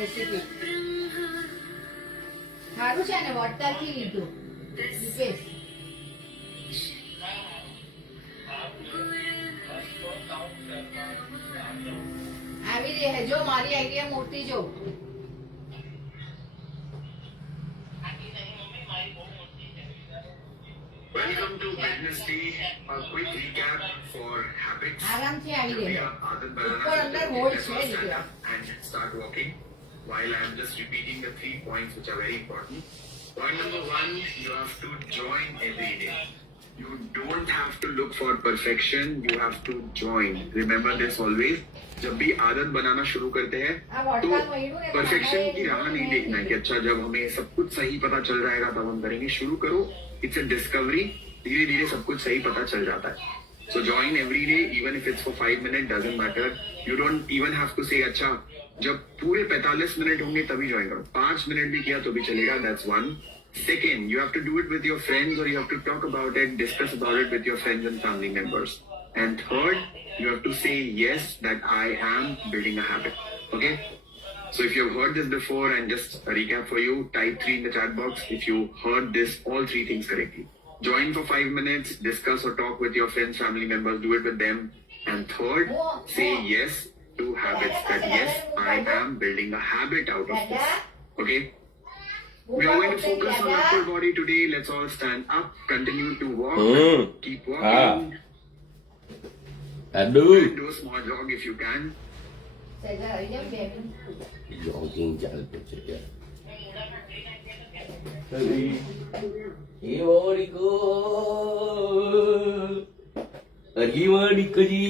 Recipe સારું છે ને વોટરથી લીધું દીપેશ આવી રહી હે જો મારી આઈડિયા મોટી જો Welcome to Wednesday. A quick recap for habits. આરામથી આવી રહી Today, Adan Banana ઉપર અંદર says હોલ let's છે all stand દીકરા up and start walking. While I am just repeating the 3 points which are very important. Point number 1, you have to join every day. You don't have to look for perfection. You have to join. Remember this always. जब भी आदत बनाना शुरू करते हैं આ तो વોટકા મળ્યું ને परफेक्शन की राह नहीं देखना है कि अच्छा जब हमें सब कुछ सही पता चल जाएगा तब हम करेंगे शुरू करो इट्स अ डिस्कवरी धीरे धीरे सब कुछ सही पता चल जाता है so join every day even if it's for 5 minute doesn't matter you don't even have to say अच्छा जब पूरे 45 मिनट होंगे तभी ज्वाइन करो 5 मिनट भी किया तो भी चलेगा that's one second you have to do it with your friends और you have to talk about it discuss about it with your friends and family members and third you have to say yes that I am building a habit okay so if you've heard this before and just a recap for you type 3 in the chat box if you heard this all 3 things correctly join for 5 minutes discuss or talk with your friends family members do it with them and third say yes to habits that yes I am building a habit out of this okay we are going to focus on upper body today let's all stand up continue to walk keep walking Aduh, and do a small jog if you can. jogging jalan kecil ya. Iwariku, lagi wariku ji,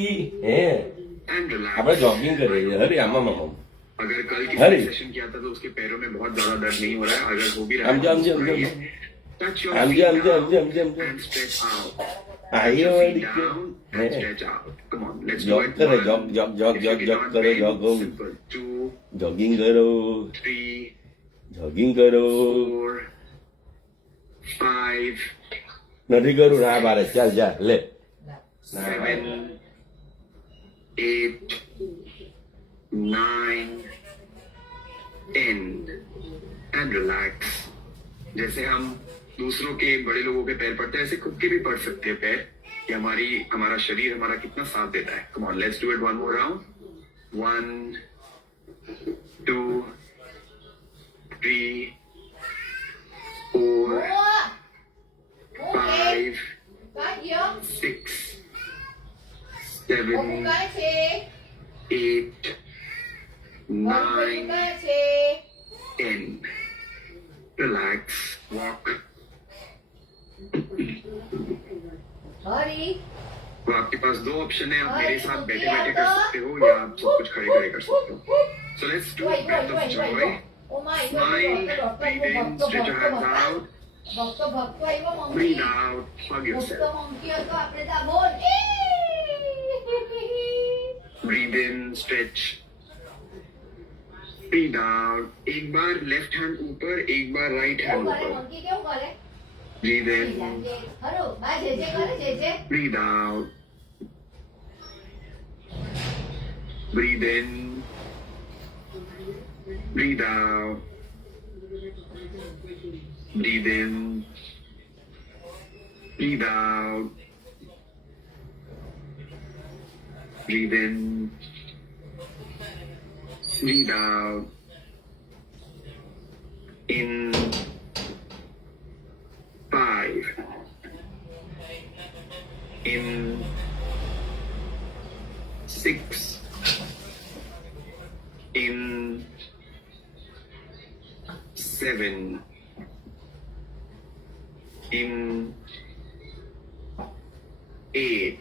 And relax. apa jogging कर रही है? अरे अम्मा मामा. अगर कल किसी अरे। ने सेशन किया था तो उसके पैरों में बहुत ज्यादा दर्द नहीं हो रहा है अगर हो भी रहा हम है जा touch your हम feet जा down and stretch out. Touch Ayo your feet wariku. down and stretch out. Come on, let's do Jog it. करो, 1. jog If you cannot करो, bend, jog. simple. 2, Jogging करो, 3, jogging करो. 4, 5, नहीं करो ना बारे चल जा ले. 7, 8, 9, 10 and relax. जैसे हम दूसरों के बड़े लोगों के पैर पड़ते हैं ऐसे खुद के भी पड़ सकते हैं पैर कि हमारा शरीर हमारा कितना साथ देता है come on let's do it one more round 1 2 3 4 5 6 7 8 9 10 relax walk હરી तो आपके पास 2 ऑप्शन है आप मेरे साथ बैठे बैठे कर सकते हो या आप सब कुछ खड़े खड़े कर सकते हो so let's do breath of joy smile breathe in stretch your hands out ભક્તો ભક્તો આવ્યો મમ્મી breathe out hug ભક્તો yourself મંકી હતો આપણે તા બોલ breathe in stretch breathe out एक बार लेफ्ट हैंड ऊपर एक बार राइट हैंड કેવું કરે ऊपर મંકી કેવું કરે breathe in હરો બા જે જે કરે જે જે breathe out breathe in breathe out breathe in breathe out breathe in breathe out in 5 in 6 in 7 in 8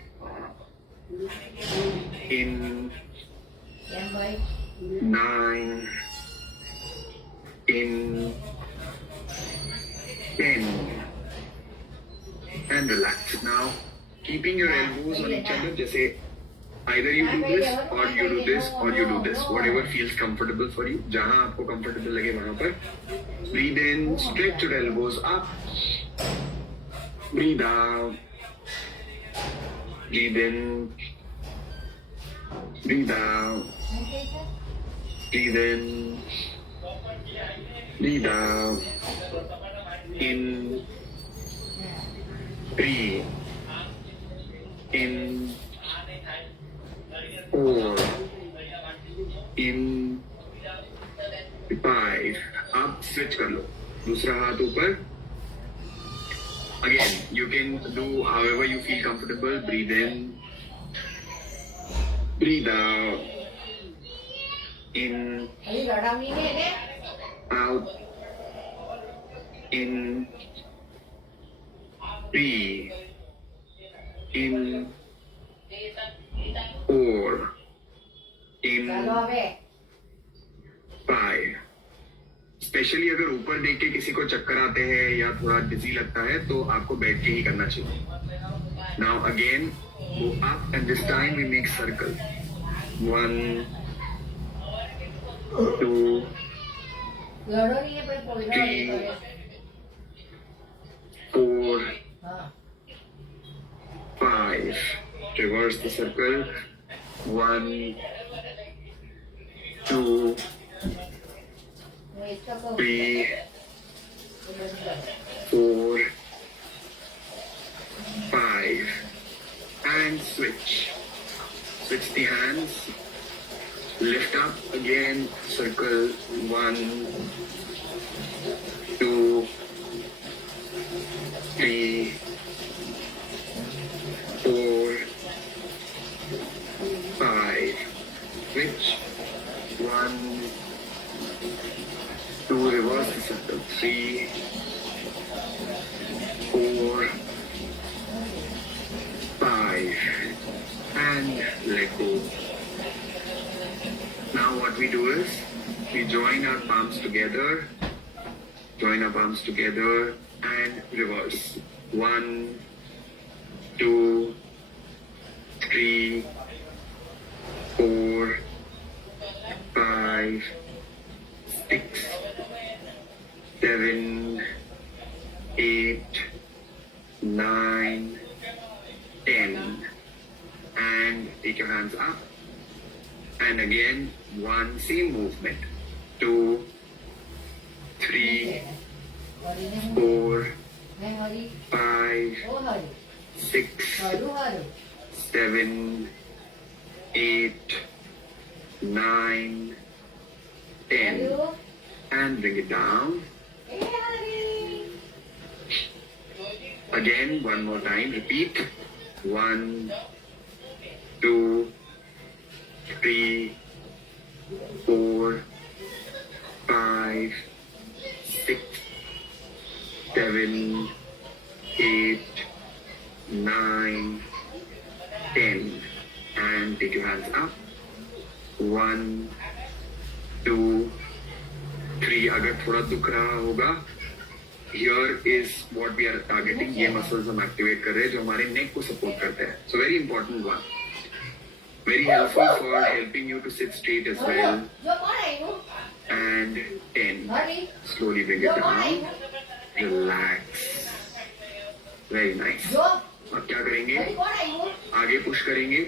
in કેમ ભાઈ 9 in 10 and relax now keeping your elbows on each other जैसे either you do this or you do this or you do this whatever feels comfortable for you जहां आपको comfortable लगे वहां पर breathe in stretch your elbows up breathe out breathe in breathe out breathe in Breathe out. In. Three. In. 4. In. 5. आप switch कर लो, दूसरा हाथ ऊपर. Again, you can do however you feel comfortable. Breathe in. Breathe out. In. હજી રડાવણી ને એને Out. In. 3. In. 4. In. ચાલો હવે 5. स्पेशली अगर ऊपर देख के किसी को चक्कर आते हैं या थोड़ा डिजी लगता है तो आपको बैठ के ही करना चाहिए. Now again go up and this time we make circle. 1 2 લડો નહીં ને પછી પોઈડો નહીં કરે 4 હા 5. Reverse the circle. 1 2 હું એક તો કહું 3 તો બધું કરે 4 5 and switch the hands. Lift up again, circle. 1 2 3 4 5. Switch. 1 2. Reverse the circle. 3 4 5 and let go. Now what we do is we join our palms together and reverse. 1 2 3 4 5 6 7 8 9 10 and take your hands up. And again, one same movement. 2 3 હરીને હું 4 હે હરી 5 ઓ હરી 6 હરું હરું 7 8 9 10 હરું and bring it down. A Hari Again, one more time. Repeat. 1 2 3 4 5 6 7 8 9 10 and take your hands up. 1 2 3. अगर थोड़ा दुख रहा होगा, here is what we are targeting. ये muscles हम activate कर रहे हैं जो हमारे नेक को सपोर्ट करते हैं. So very important one. Very helpful for helping you to sit straight as well. જો કોણ આવ્યું And 10. હરી Slowly bring જો it કોણ down. આવ્યું Relax. Very nice. જો अब क्या करेंगे? હરી કોણ આવ્યું आगे पुश करेंगे.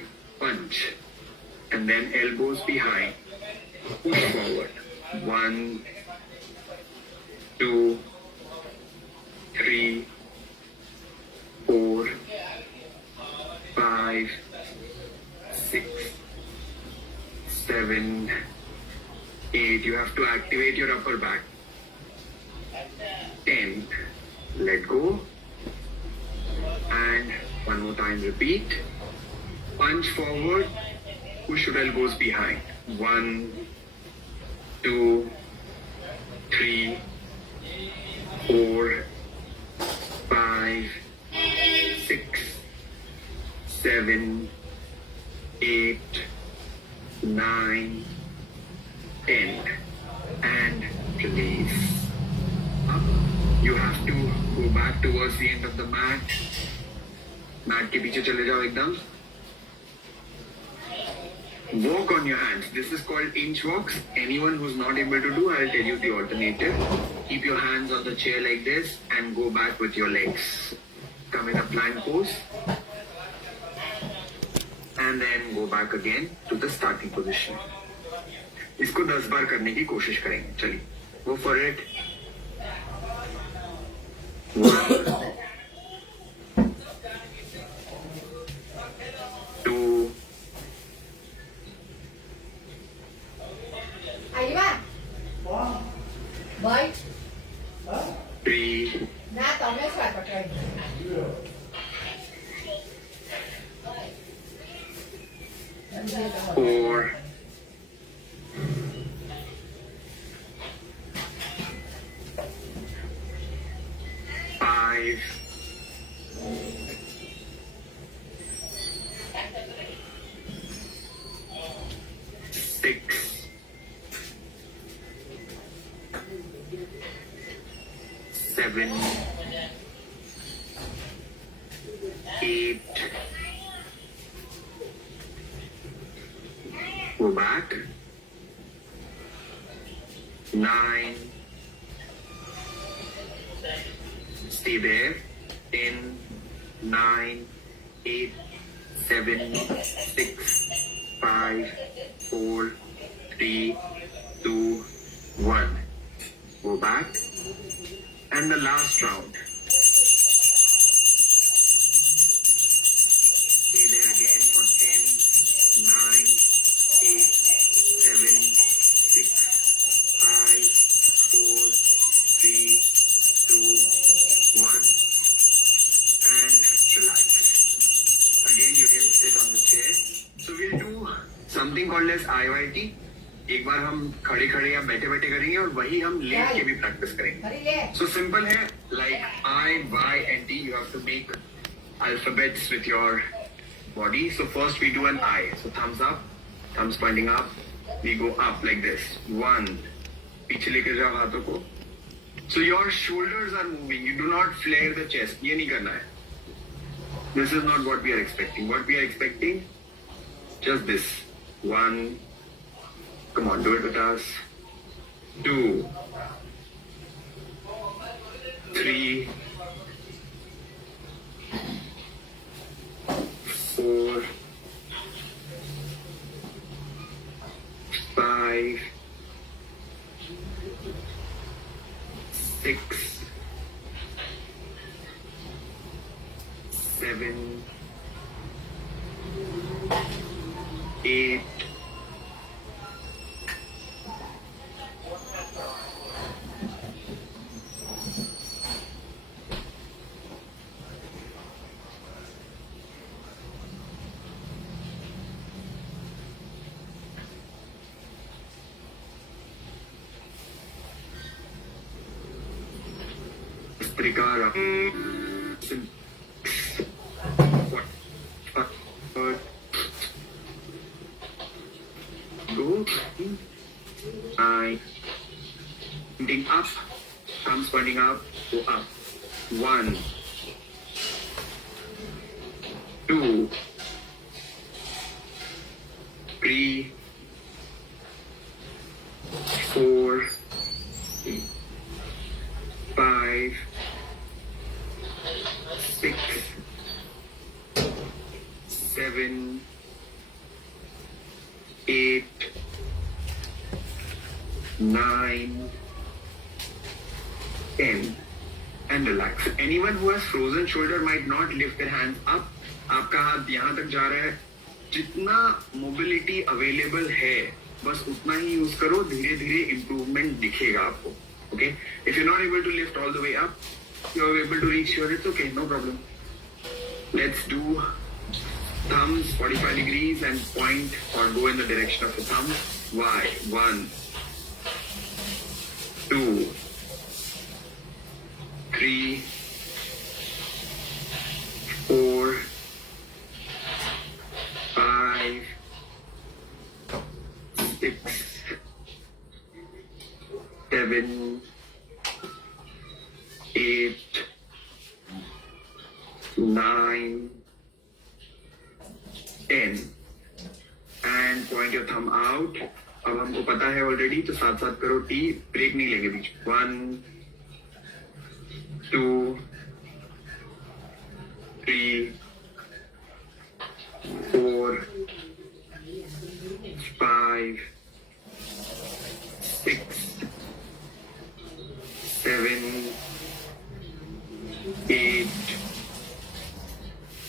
Punch. And then elbows behind. Push forward. 1 2 3 4 5 6 7 8. You have to activate your upper back. 10. Let go. And one more time, repeat. Punch forward. Push your elbows behind. 1 2 3 4 5 6 7 8 9 10 and release. Up. You have to go back towards the end of the mat. Mat के पीछे चले जाओ एकदम. Walk on your hands. This is called inch walks. Anyone who's not able to do, I'll tell you the alternative. Keep your hands on the chair like this and go back with your legs. Come in a plank pose. And then go back again to the starting position. इसको 10 बार करने की कोशिश करेंगे. चलिए. Go for it. 1, 2, Aí vai. Vai. 3, Na, toma esse vai pra cá. 4, 5, 6, 7, 8. Go back. 9. Stay there. 10, 9, 8, 7, 6, 5, 4, 3, 2, 1. Go back. And the last round. Stay there again for 10, 9, 8, 7, 6, 5, 4, 3, 2, 1. And relax. Again, you can sit on the chair. So we'll do something called as IYT. एक बार हम खड़े खड़े या बैठे बैठे करेंगे और वही हम लेट के भी प्रैक्टिस करेंगे. हरी ले. So simple है, like I, Y and T, you have to make alphabets with your body. So first we do an I. So thumbs up, thumbs pointing up. We go up like this. 1. पीछे लेके जाओ हाथों को. So your shoulders are moving. You do not flare the chest. ये नहीं करना है. This is not what we are expecting. What we are expecting, just this. 1. Come on, do it with us. 2, 3, 4, 5, 6, 7, 8, 3, 9, pointing up, thumbs pointing up, go up. 1, 2, 3, 4, 5, 6, 7, 8, 9, 10, and relax. Anyone who has frozen shoulder might not lift their hands up. आपका हाथ यहाँ तक जा रहा है. जितना mobility available है बस उतना ही यूज करो. धीरे धीरे इम्प्रूवमेंट दिखेगा आपको. Okay? If you're not able to lift all the way up, you're able to reach here, it's okay, no problem. Let's do thumbs 45 degrees and point or go in the direction of the thumb. Y. 1, 2, 3, 4, 5, 6, 7, 8, 9, 10 and point your thumb out. अब हमको पता है already तो साथ साथ करो. Tea break नहीं लेंगे बीच. 1, 2, 3, 4, 5, 6, 7, 8,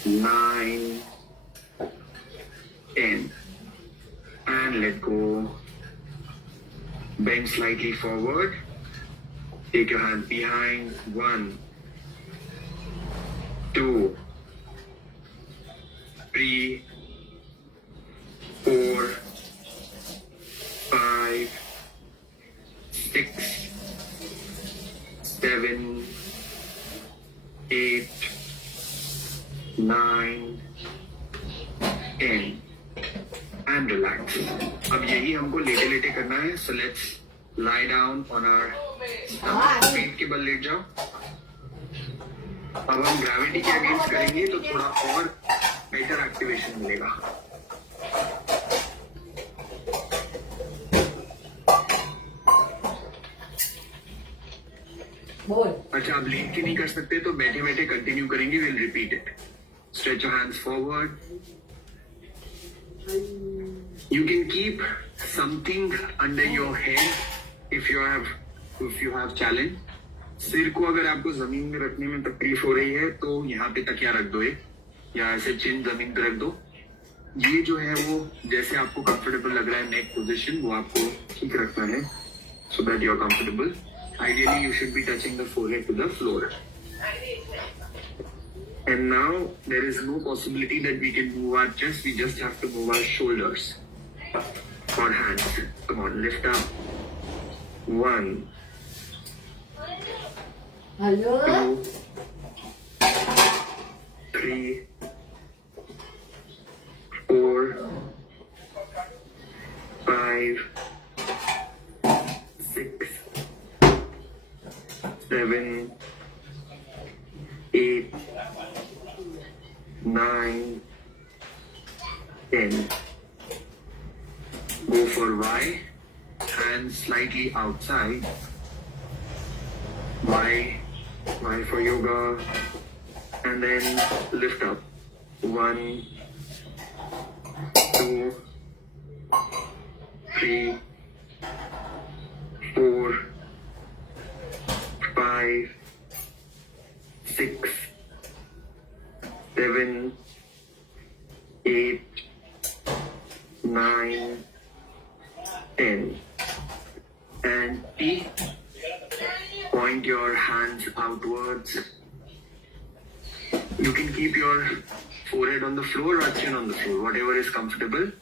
9, 10. And let go. Bend slightly forward. Take your hand behind. 1, 2, 3, 4, 5, 6, 7, 8, 9, 10. And relax. अब यही हमको लेटे लेटे करना है. So let's lie down on our stomach. पेट के बल लेट जाओ. अब हम ग्रेविटी के अगेंस्ट करेंगे तो थोड़ा और बेटर एक्टिवेशन मिलेगा. बोल. अच्छा, आप लेट के नहीं कर सकते तो बैठे बैठे कंटिन्यू करेंगे. Will repeat it. Stretch your hands forward. You can keep something under your head if you have challenge. सिर को अगर आपको जमीन में रखने में तकलीफ हो रही है तो यहाँ पे तकिया रख दो एक, या ऐसे चिन जमीन पे रख दो. ये जो है वो जैसे आपको कंफर्टेबल लग रहा है नेक पोजीशन वो आपको ठीक रखना है so that you are comfortable. Ideally you should be touching the forehead to the floor. And now there is no possibility that we can move our chest. We just have to move our shoulders or hands. Come on, lift up. 1, hello. 2, 3, 4, 5, 6, 7, 8, 9, 10. Go for Y. Hands slightly outside. Y for yoga. And then lift up. 1, 2, 3, 4, 5, 6, 7, 8, 9, 10. And T. Point your hands outwards. You can keep your forehead on the floor or chin on the floor, whatever is comfortable.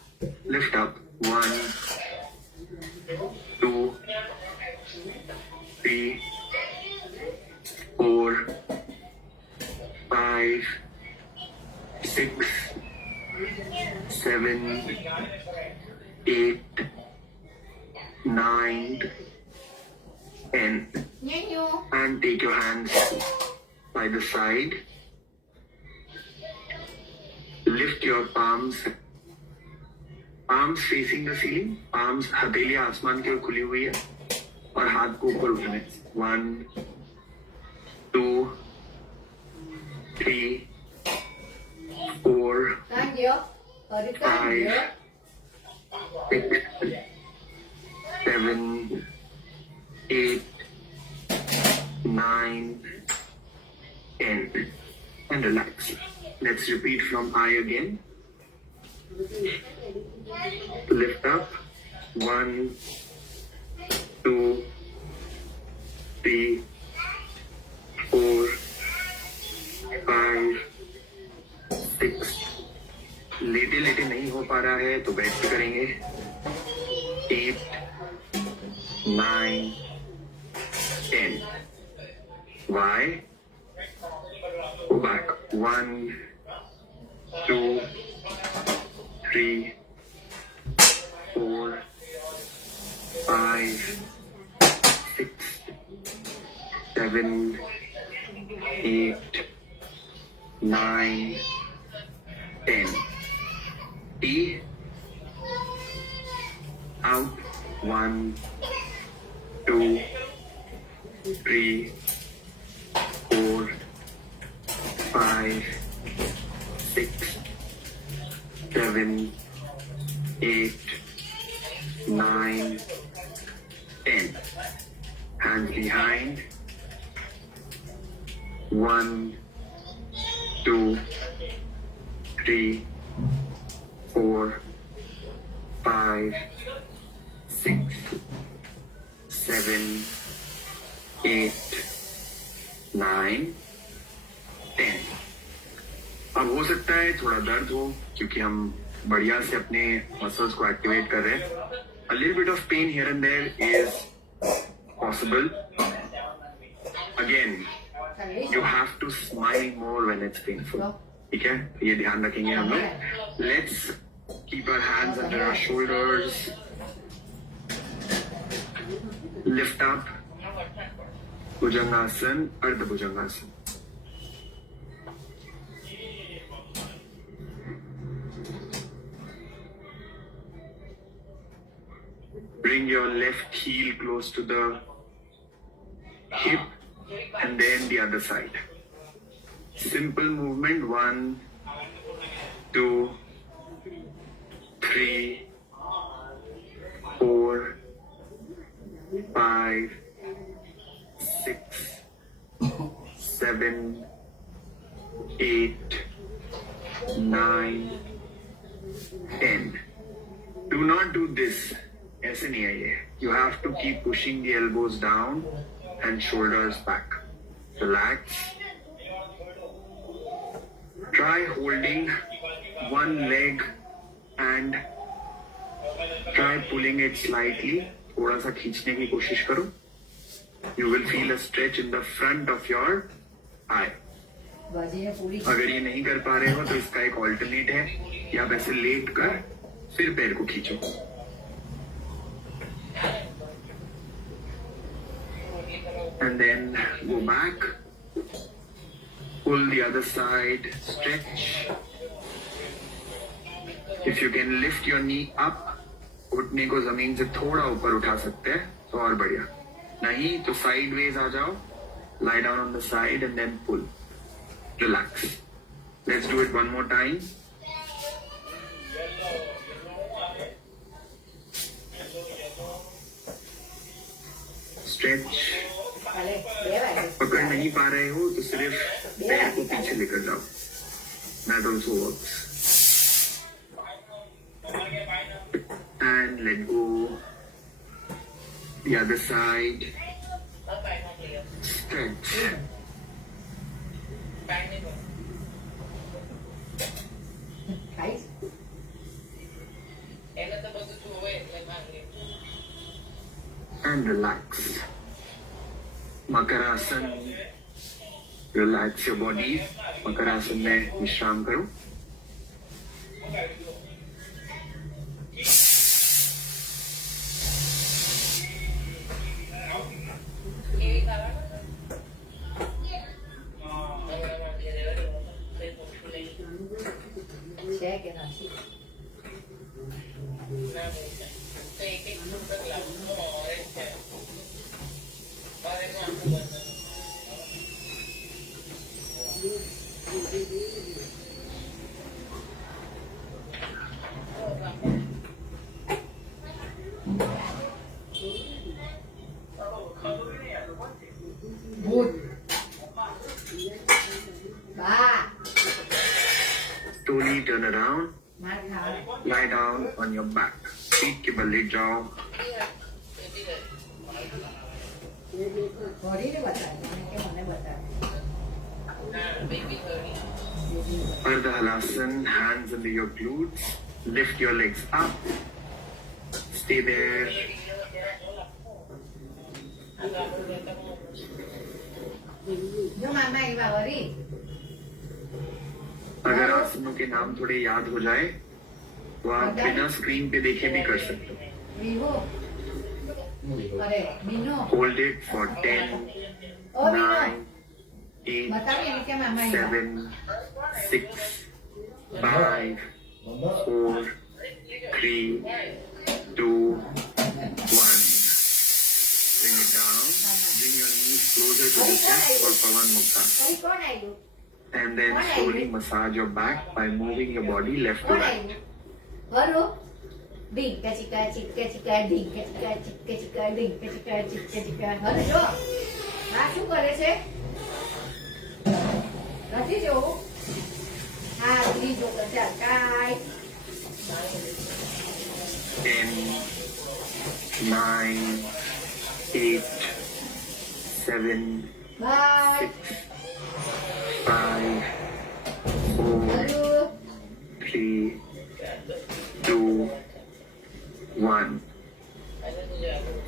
Lift up. 1, 2, 3, 4, 5, 6, 7, 8, 9, 10. And take your hands by the side. Lift your palms. Palms facing the ceiling. Palms हथेली आसमान की ओर खुली हुई है और हाथ को ऊपर उठाने. 1, 2, 3, 4, Thank you. 5, 6, 7, 8, 9, 10. And relax. Let's repeat from I again. Lift up. 1, 2, 3, 4, 5, 6. लेटे लेटे नहीं हो पा रहा है तो बैठ के करेंगे. 8, 9, 10. Y. Go back. 1, 2, 3, 4, 5, 6, 7, 8, 9, 10. T. Out. 1, 2, 3, 4, 5, 6, 7, 8, 9, 10. Hands behind. 1, 2, 3, 4, 5, 6, 7, 8, 9, 10. अब हो सकता है थोड़ा दर्द हो क्योंकि हम बढ़िया से अपने मसल्स को एक्टिवेट कर रहे हैं. A little bit of pain here and there is possible. Again, you have to smile more when it's painful. ठीक है, ये ध्यान रखेंगे हम लोग. Let's keep our hands under our shoulders. Lift up. भुजंगासन, अर्ध भुजंगासन. Bring your left heel close to the hip and then the other side. Simple movement. 1, 2, 3, 4, 5, 6, 7, 8, 9, 10. Do not do this. ऐसे नहीं है ये. You have to keep pushing the elbows down and shoulders back. Relax. Try holding one leg and try pulling it slightly. थोड़ा सा खींचने की कोशिश करो. You will feel a stretch in the front of your eye. अगर ये नहीं कर पा रहे हो तो इसका एक ऑल्टरनेट है कि आप ऐसे लेट कर फिर पैर को खींचो. And then go back, pull the other side, stretch. If you can lift your knee up, घुटने को जमीन से थोड़ा ऊपर उठा सकते हैं तो और बढ़िया. नहीं तो sideways आ जाओ, lie down on the side and then pull. Relax. Let's do it one more time. Stretch. पकड़ नहीं पा रहे हो तो सिर्फ पैर को पीछे लेकर जाओ. That also works. And let go. The other side. Stretch. And relax. Makarasana. Relax your body. Makarasana में विश्राम करो. Slowly turn around. Lie down on your back. Feet के बल लेट जाओ. Ardha Halasana, hands under your glutes. Lift your legs up. Stay there. अगर आसनों के नाम थोड़े याद हो जाए तो आप बिना स्क्रीन पे देखे भी कर सकते हो. Hold it for 10, 9, 8, 7, 6, 5, 4, 3, 2, 1. Bring it down. Bring your knees closer to the chest for Pavan Mukta. And then slowly massage your back by moving your body left to right. ઢીંકા ચીકા ચીકા ચીકા ઢીંકા ચીકા ચીકા ચીકા ઢીંકા ચીકા ચીકા ચીકા. હવે જો આ શું કરે છે? નથી જોવું હા લીધો તો ચાલ કાય 10, 9, 8, 7, by 5, 4, hello 3, 2, 1.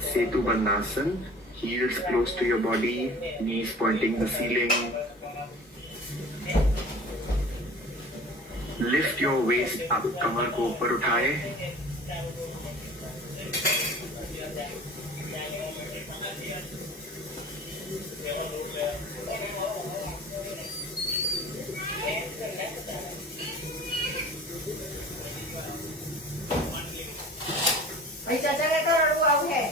Setu Bandhasan. Heels close to your body, knees pointing the ceiling. Lift your waist up, कमर को ऊपर उठाए. भाई चाचा का तो रड़ू आउ है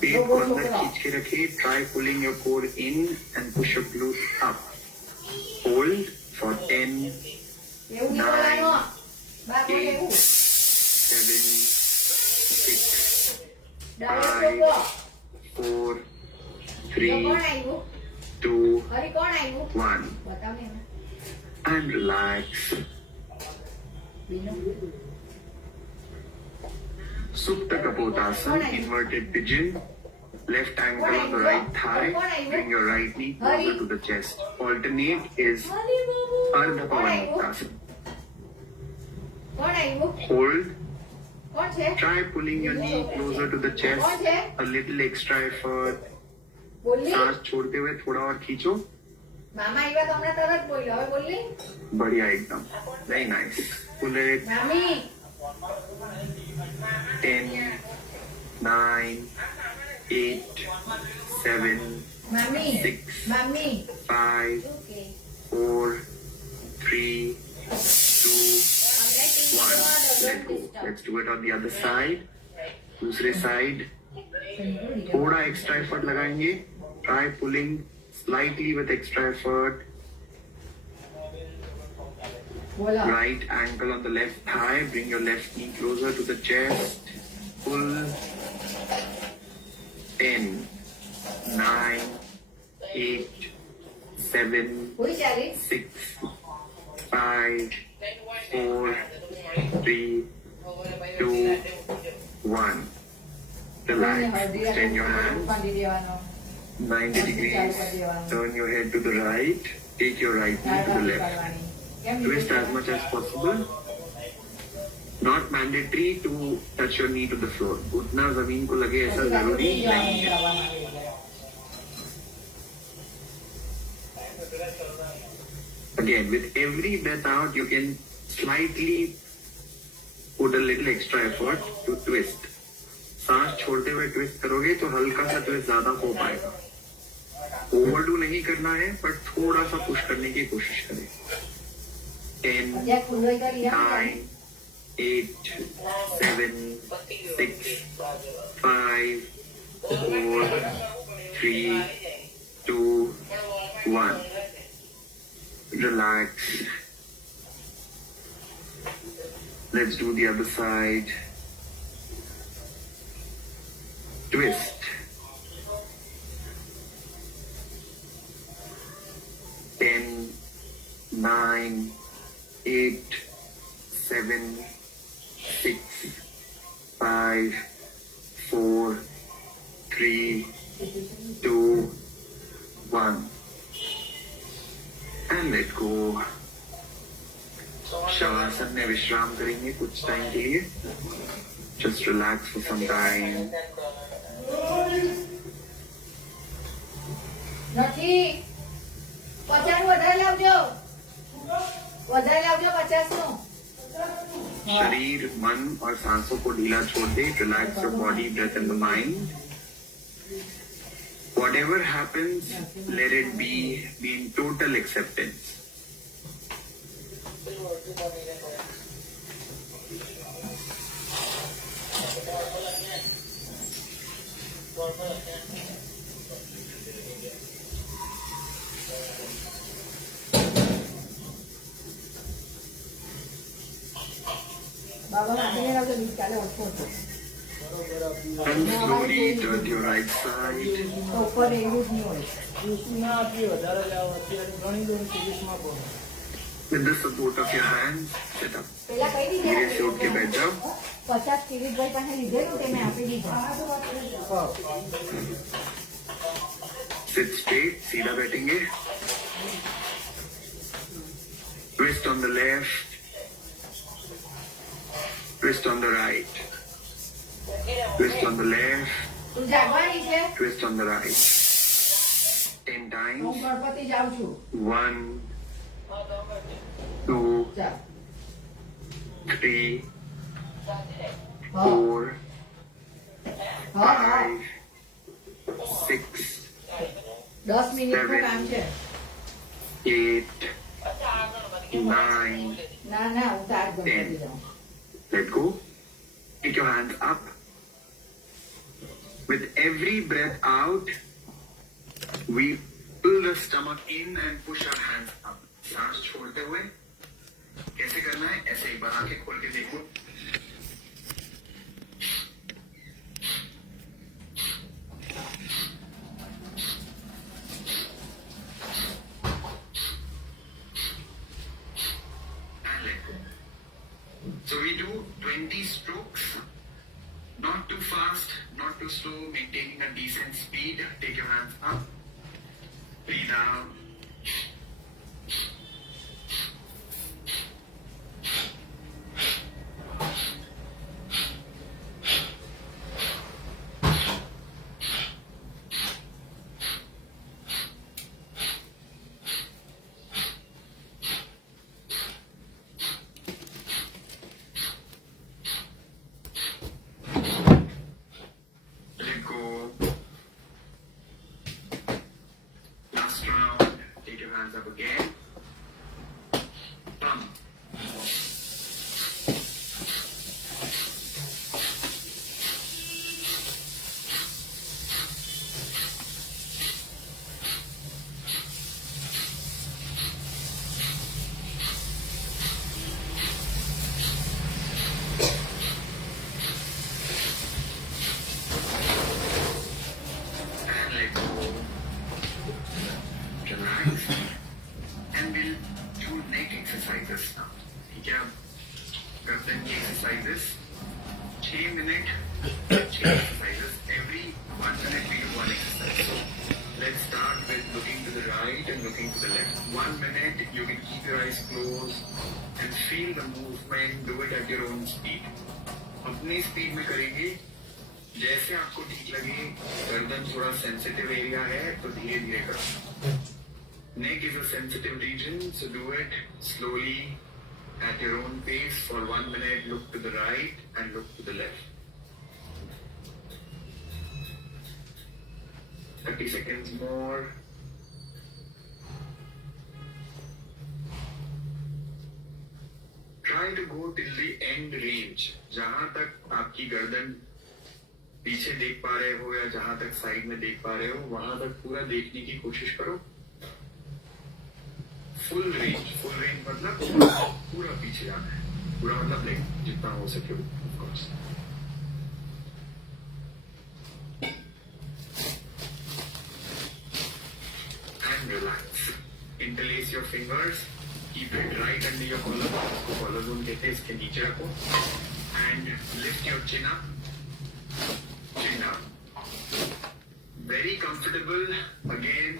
पेट को अंदर खींच के रखिए. Try pulling your core in and push your glutes up. Hold for 10, એવું નહીં બોલાનો બાપુ 8, એવું 7, 6, ડાયરેક્ટ બોલો 4, જો 3, કોણ આવ્યું 2, હરી કોણ આવ્યું 1. બતાવ ને And relax. બીનું Supta Kapotasana, inverted pigeon. Left ankle on the right thigh. Bring your right knee closer to the chest. Alternate is Hari Babu Ardha કોણ આવ્યું Pavanmuktasana. કોણ આવ્યું Hold. કોણ છે Try pulling your knee closer to the chest. Okay. A little extra effort. બોલી सांस छोड़ते हुए थोड़ा और खींचो. મામા આવ્યા તો હમણાં તરત બોલ્યો હવે બોલી बढ़िया एकदम. Very nice. Pull it. મામી 10, 9, 8, 7, મામી 6, મામી 5, okay 4, 3, 2, 1. Let go. Let's do it on the other side. दूसरे साइड थोड़ा एक्स्ट्रा एफर्ट लगाएंगे. Try pulling slightly with extra effort. બોલો Right ankle on the left thigh. Bring your left knee closer to the chest. Pull. 10, 9, 8, 7, કોઈ ચાલી 6, 5, 4, 3, 2, 1. Relax. Extend your hands. બાંધી દેવાનો 90 degrees. Turn your head to the right. Take your right knee to the left. કેમ Twist as much as possible. Not mandatory to touch your knee to the floor. उतना जमीन को लगे ऐसा जरूरी नहीं है. Again, with every breath out, you can slightly put a little extra effort to twist. सांस छोड़ते हुए ट्विस्ट करोगे तो हल्का सा ट्विस्ट ज्यादा हो पाएगा. ओवरडू नहीं करना है, पर थोड़ा सा पुश करने की कोशिश करें. 10, જ્યાં ખુલ્લો કરી 9, 8, 7, 6, 5, 4, 3, 2, 1. Relax. Let's do the other side. Twist. 10, 9, 8, 7, 6, 5, 4, 3, 2, 1. And let go. Shavasana में विश्राम करेंगे कुछ टाइम के लिए. Just relax for some time. નથી 50 નું વધારે લાવજો 50 નું शरीर, मन और सांसों को ढीला छोड़ दे. Relax your body, breath and the mind. Whatever happens, let it be in total acceptance. બાબા માથે લાવજો બીજ કાલે ઓછો હતો And slowly turn your right side. તો ઉપર એવું જ નહીં હોય. ઓછું ના આપીએ, વધારે લાવો. અત્યારે ઘણી દોડ સિરીઝમાં પડો. With the support of your hands, sit up. પેલા કઈ દીધા? धीरे से उठ के बैठ जाओ. 50 કિરીટભાઈ પાસે લીધેલું તે મેં આપી દીધું. Sit straight, सीधा बैठेंगे. Twist on the left. Twist on the right. Twist on the left. તું જાગવાની છે? Twist on the right. 10 હું times. ગણપતિ જાઉં છું. 1, 2, ચાલ. 3, હા 4, હા હા 5, 6, 10 મિનિટનું કામ છે. 8, 9. ના ના હું તાર ગણપતિ જાઉં. Let go. Take your hands up. With every breath out, we pull the stomach in and push our hands up. सांस छोड़ते हुए कैसे करना है? ऐसे ही बना के खोल के देखो. And let go. So we do 20 strokes. Not too fast, not too slow, maintaining a decent speed. Take your hands up. Breathe out. Let go. Last round. Take your hands up again. Pump. And let go. Relax. And we'll do neck exercises now. ठीक है, अब गर्दन की exercises. 6 minute 6 exercises. Every 1 minute we do one exercise. So let's start with looking to the right and looking to the left. 1 minute you can keep your eyes closed and feel the movement. Do it at your own speed. अपनी speed में करेंगे जैसे आपको ठीक लगे. गर्दन थोड़ा sensitive area है तो धीरे धीरे करो. Neck is a sensitive region, so do it slowly at your own pace for 1 minute. Look to the right and look to the left. 30 seconds more. Try to go till the end range. जहां तक आपकी गर्दन पीछे देख पा रहे हो या जहां तक साइड में देख पा रहे हो वहां तक पूरा देखने की कोशिश करो. फुल रेंज मतलब पूरा पीछे जाना है. पूरा मतलब लाइक जितना हो सके of course. And relax. Interlace your fingers. Keep it right under your collar. इसको कॉलर जोन कहते हैं. इसके नीचे रखो and lift your chin up. Very comfortable. Again,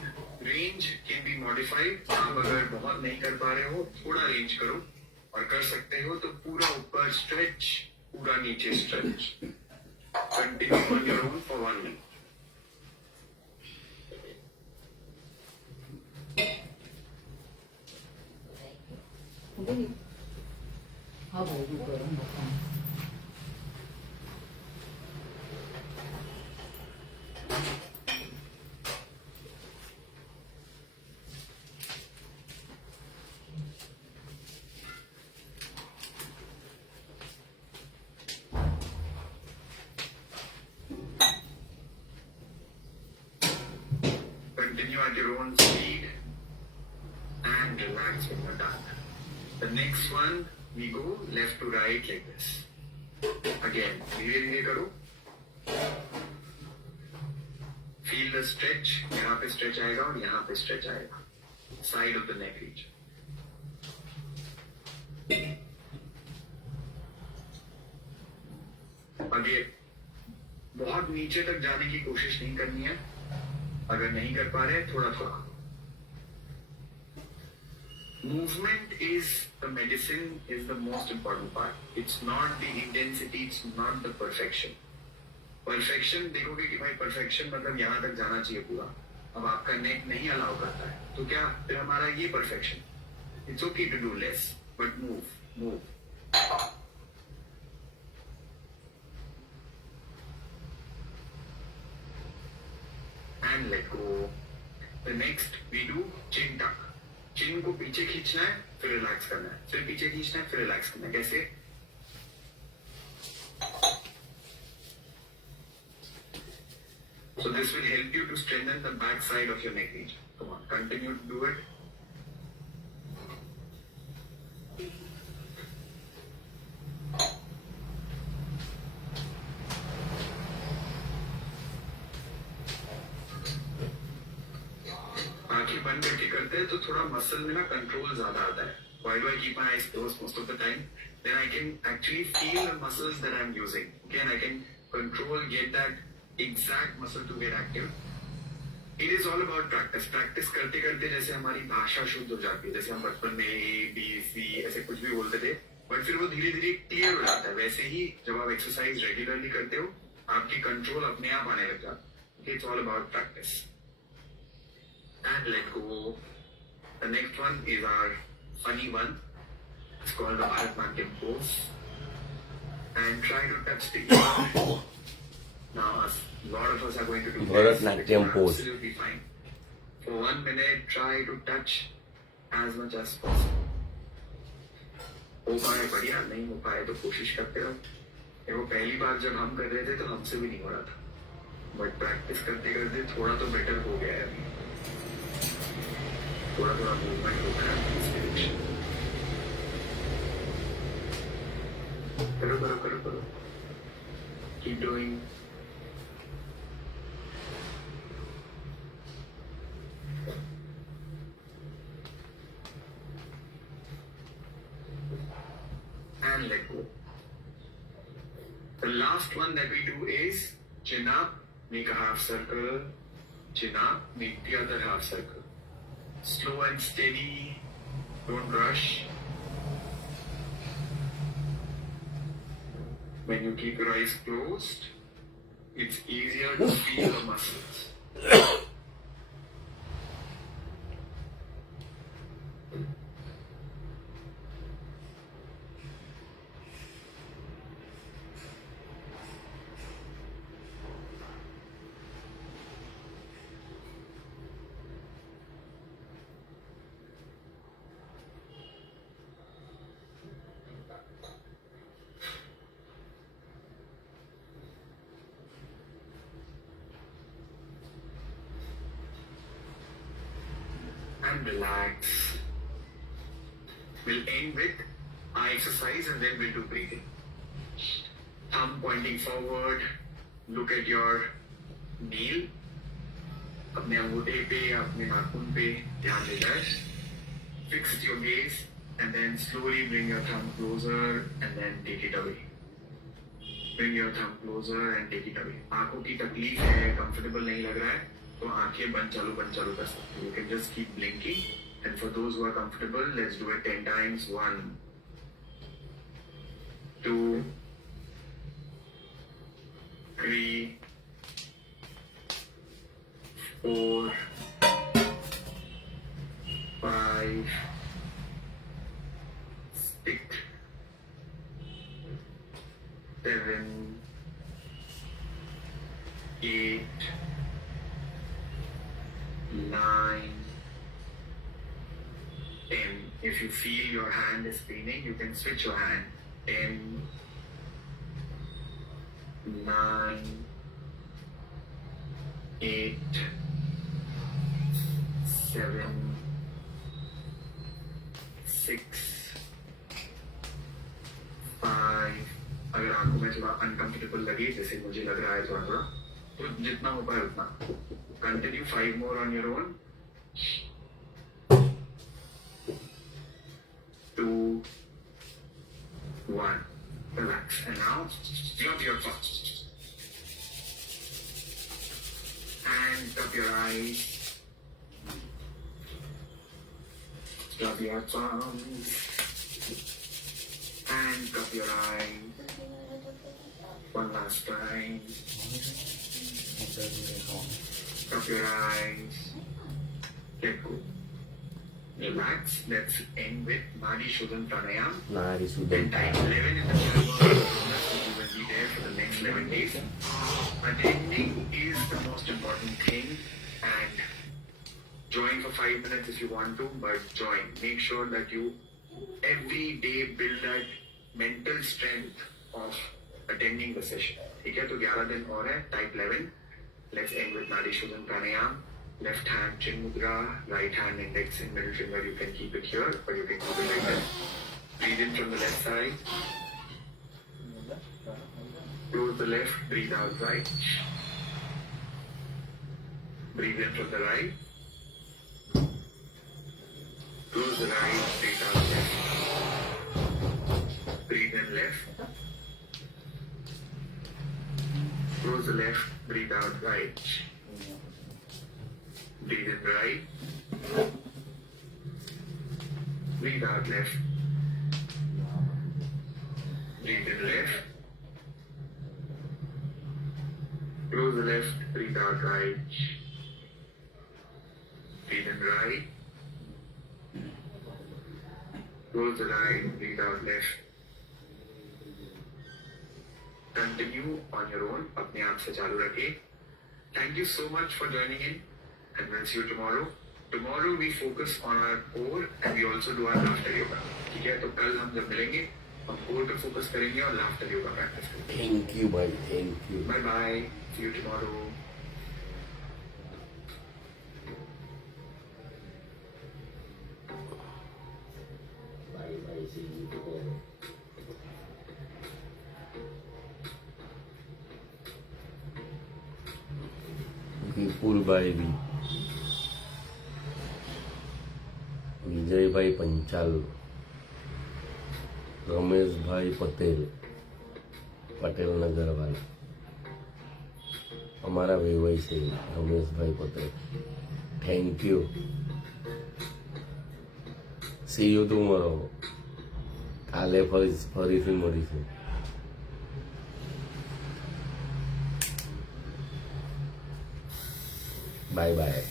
range can be modified. आप अगर बहुत नहीं कर पा रहे हो थोड़ा रेंज करो और कर सकते हो तो पूरा ऊपर स्ट्रेच, पूरा नीचे stretch. Continue on your own for 1 minute. હા બહુ ગરમ બતાવું. Continue at your own speed and relax when you're done. The next one, we go left to right like this. Again, धीरे धीरे करो. फील द स्ट्रेच, यहाँ पे stretch आएगा और यहाँ पे स्ट्रेच आएगा, side of the neck region. अब ये बहुत नीचे तक जाने की कोशिश नहीं करनी है, अगर नहीं कर पा रहे थोड़ा थोड़ा। Movement is the medicine, is the most important part. It's not the intensity, it's not the perfection. Perfection देखोगे कि भाई perfection मतलब यहाँ तक जाना चाहिए पूरा, अब आपका नेक नहीं अलाउ करता है, तो क्या फिर हमारा ये perfection? It's okay to do less, but move. And let go. The next we do chin tuck. चिन को पीछे खींचना है, फिर रिलैक्स करना है, फिर पीछे खींचना है, फिर रिलैक्स करना है। कैसे? So this will help you to strengthen the back side of your neck region. Come on, continue to do it. आंखें बंद करके करते हैं तो थोड़ा मसल में ना कंट्रोल ज्यादा आता है. Why do I keep my eyes closed most of the time? Then I can actually feel the muscles that I'm using. Okay, and I can control, get that exact muscle to get active. It is all about practice. Practice करते करते जैसे हमारी भाषा शुद्ध हो जाती है, जैसे हम बचपन में A, B, C ऐसे कुछ भी बोलते थे, बट फिर वो धीरे धीरे क्लियर हो जाता है. वैसे ही जब आप एक्सरसाइज रेगुलरली करते हो, आपकी कंट्रोल अपने आप आने लग जाता है. It's all about practice. And let go. The next one is our funny one. It's called the Bharatanatyam pose. And try to touch the ear. Now, a lot of us are going to do Bharatanatyam pose. Absolutely fine. For 1 minute, try to touch as much as possible. हो पाए बढ़िया, नहीं हो पाए तो कोशिश करते रहो. देखो पहली बार जब हम कर रहे थे तो हमसे भी नहीं हो रहा था, बट प्रैक्टिस करते करते थोड़ा तो बेटर हो गया है अभी. थोड़ा थोड़ा मूवमेंट होता है. करो करो करो करो. Keep doing. And let go. The last one that we do is chin up, make a half circle, chin up, make the other half circle. Slow and steady, don't rush. When you keep your eyes closed, it's easier to feel the muscles. And relax. We'll end with eye exercise and then we'll do breathing. Thumb pointing forward. Look at your nail. अपने अंगूठे पे या अपने नाखून पे ध्यान ले जाए. Fix your gaze and then slowly bring your thumb closer and then take it away. Bring your thumb closer and take it away. आंखों की तकलीफ है, comfortable नहीं लग रहा है, तो आंखें बंद चालू कर सकते हो. You can just keep blinking, and for those who are comfortable, let's do it 10 times. 1, 2, 3, 4, 5, 6, 7, 8, 9, 10. If you feel your hand is paining, you can switch your hand. 10, 9, 8, 7, 6, 5. अगर आंखों में थोड़ा uncomfortable पेनफुल लगे जैसे मुझे लग रहा है थोड़ा थोड़ा, तो जितना हो पाए उतना continue 5 more on your own. 2, 1. Relax. And now drop your thoughts. Hands up your eyes. Drop your thumbs. Hands up your eyes. One last time. Drop your eyes. Let go. Relax. Let's end with Nadi Shodhan Pranayam. નારી Then Sudan type 11 in the chat box. You will be there for the next 11 days. Attending is the most important thing, and join for 5 minutes if you want to, but join. Make sure that you every day build that mental strength of attending the session. ठीक है, तो 11 दिन और है. Type 11. Let's end with Nadi Shodhan Pranayam. Left hand chin mudra, right hand index and middle finger. You can keep it here, or you can keep it like this. Breathe in from the left side. Close the left, breathe out right. Breathe in from the right. Close the right, breathe out left. Breathe in left. Close the left, breathe out right. Breathe in right. Breathe out left. Breathe in left. Close the left, breathe out right. Breathe in right. Close the right, breathe out left. Continue on your own. अपने आप से चालू रखिए. Thank you so much for joining in, and we'll see you tomorrow. Tomorrow we focus on our core and we also do our laughter yoga. ठीक है, तो कल हम जब मिलेंगे हम core पे focus करेंगे और laughter yoga practice करेंगे. થેન્ક યુ ભાઈ thank you Bye bye. See you tomorrow. Bye bye see you Vipulbhai B Vijaybhai Panchal Rameshbhai Patel Patel Nagarwala અમારા વેવાઈ છે Rameshbhai Patel thank you see you tomorrow કાલે ફરીથી મળીશું બાય બાય